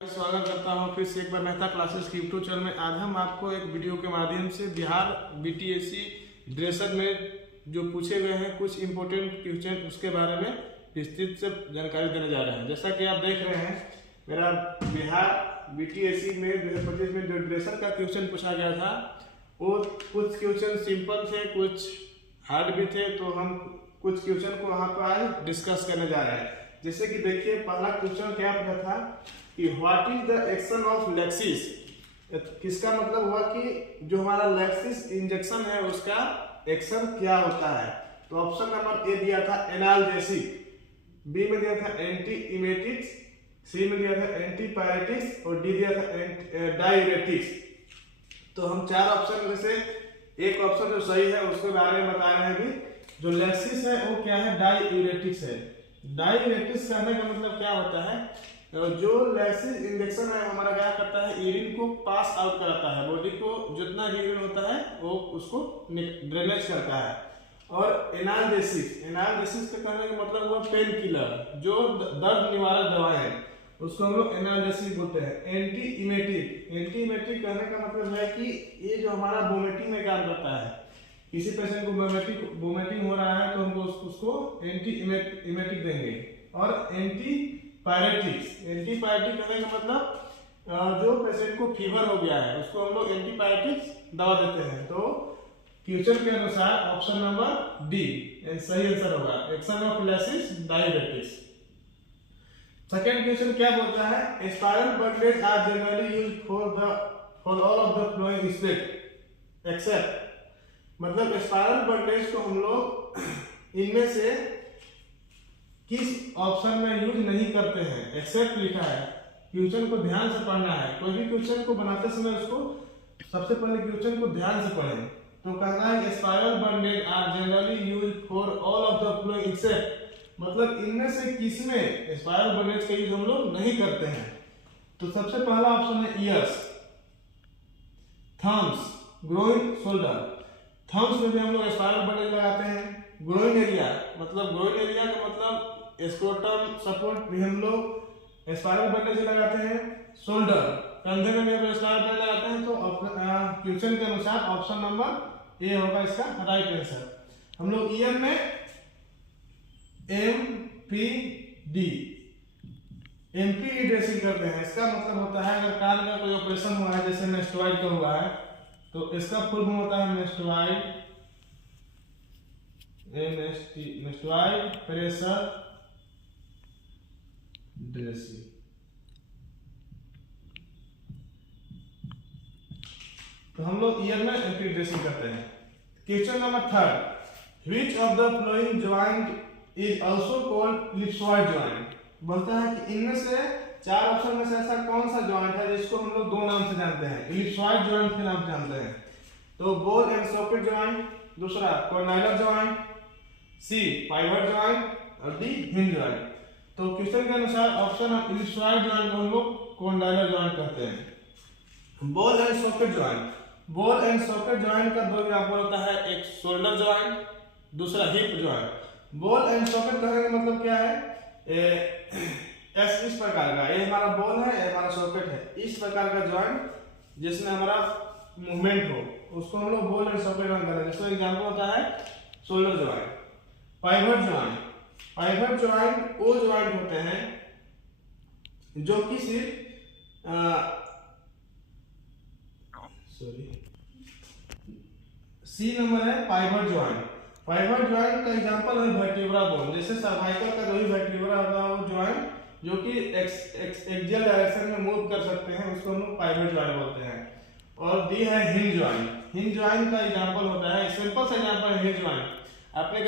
स्वागत करता हूं फिर से एक बार मेहता क्लासेस की यूट्यूब चैनल में। आज हम आपको एक वीडियो के माध्यम से बिहार बीटीएससी ड्रेसर में जो पूछे गए हैं कुछ इंपॉर्टेंट क्वेश्चन उसके बारे में विस्तृत से जानकारी देने जा रहे हैं। जैसा कि आप देख रहे हैं, मेरा बिहार बीटीएससी में 2025 में जो ड्रेसर का क्वेश्चन पूछा गया था वो कुछ क्वेश्चन सिंपल थे, कुछ हार्ड भी थे, तो हम कुछ क्वेश्चन को वहाँ पर आज डिस्कस करने जा रहे हैं। जैसे कि देखिए, पहला क्वेश्चन क्या पूछा था कि what is the action of Lasix. किसका मतलब हुआ कि जो हमारा लैक्सिस इंजेक्शन है उसका एक्शन क्या होता है। तो ऑप्शन नंबर ए दिया था एनाल्जेसिक, बी में दिया था एंटी इमेटिक्स, सी में दिया था एंटीपायरेटिक्स और डी दिया था डायूरेटिक्स। तो हम चार ऑप्शन में से एक ऑप्शन जो सही है उसके बारे में बता रहे हैं। अभी जो लैक्सिस है वो क्या है, डायूरेटिक्स है। डायूरेटिक्स कहने का मतलब क्या होता है, जो लैक्सिस इंजेक्शन है हमारा क्या करता है, यूरिन को पास आउट कराता है, बॉडी को जितना यूरिन होता है वो उसको ड्रेनेज करता है। और एनाल्जेसिस का कहने का मतलब हुआ पेन किलर, जो दर्द निवारक दवाएं हैं उसको हम लोग एनाल्जेसिक बोलते हैं। एंटी इमेटिक कहने का मतलब है कि ये जो हमारा वोमिटिंग में काम करता है, किसी पेशेंट को वोमिटिंग हो रहा है तो हमको उसको एंटी इमेटिक देंगे। और एंटीपायरेटिक कहने का मतलब जो पेशेंट को फीवर हो गया है उसको हम लोग एंटीपायरेटिक्स दवा देते हैं। तो क्वेश्चन के अनुसार ऑप्शन नंबर डी सही आंसर होगा, action of Lasix diuretics. Second question क्या बोलता है, spiral bandage are generally used for all of the following split except. मतलब स्पाइरल बैंडेज को हम लोग इनमें से किस ऑप्शन में यूज नहीं करते हैं, एक्सेप्ट लिखा है। क्वेश्चन को ध्यान से पढ़ना है, कोई भी क्वेश्चन को बनाते समय उसको सबसे पहले क्वेश्चन को ध्यान से पढ़ें। तो कहना है spiral bandage are generally use for all of the following except, मतलब इनमें से किसमें स्पाइरल बैंडेज का यूज हम लोग नहीं करते हैं। तो सबसे पहला ऑप्शन है ears, thumbs, groin, shoulder. Thumbs में भी हम लोग स्पाइरल बैंडेज लगाते हैं। ग्रोइन एरिया का मतलब स्क्रोटम सपोर्ट भी हम लोग स्पाइरल बैंडेज लगाते हैं। शोल्डर, कंधे में भी हम स्पाइरल बैंडेज लगाते हैं। तो क्वेश्चन के अनुसार ऑप्शन नंबर ए होगा इसका राइट आंसर। हम लोग ईयर में एमपीडी ड्रेसिंग करते हैं। इसका मतलब होता है अगर कान का कोई ऑपरेशन हुआ है, जैसे मेस्टोइड का हुआ है, तो इसका फुल फॉर्म होता है मेस्टोइड प्रेशर ड्रेसिंग। तो हम लोग ईयर में एमपी ड्रेसिंग करते हैं। Question number third, which of the flowing joint is also called ellipsoid joint. बोलता है कि इनमें से चार ऑप्शन में से ऐसा कौन सा जॉइंट है जिसको हम लोग दो नाम से जानते हैं, इलिप्सॉइड जॉइंट के नाम से जानते हैं। तो बॉल एंड सॉकेट जॉइंट, दूसरा कॉर्नाइलर जॉइंट, सी पाइवट जॉइंट और डी हिंज जॉइंट। तो क्वेश्चन के अनुसार ऑप्शन ऑफ इलिप्सॉइड जॉइंट को हम लोग कॉर्नाइलर जॉइंट कहते हैं। बॉल एंड सॉकेट जॉइंट का दो एग्जांपल होता है, एक शोल्डर जॉइंट, दूसरा hip joint. Ball and socket कहने का मतलब क्या है, इस प्रकार का, ये हमारा बॉल है, ये हमारा सॉकेट है, इस प्रकार का जॉइंट जिसमें हमारा मूवमेंट हो उसको हम लोग बॉल एंड सॉकेट जॉइंट कहते हैं। जिसका एग्जांपल होता है शोल्डर जॉइंट। पाइवट जॉइंट वो जॉइंट होते हैं जो कि सिर्फ सी नंबर है पाइवट जॉइंट का एग्जांपल है वर्टिब्रा बोन। जैसे सर्वाइकल का जो भी वर्टिब्रा होता है वो जॉइंट जो कि एक्सियल डायरेक्शन में मूव कर सकते हैं उसको हम लोग पाइवट जॉइंट बोलते हैं। और डी है हिंज जॉइंट का एग्जांपल होता है, सिंपल सा एग्जांपल है हिंज जॉइंट। आपने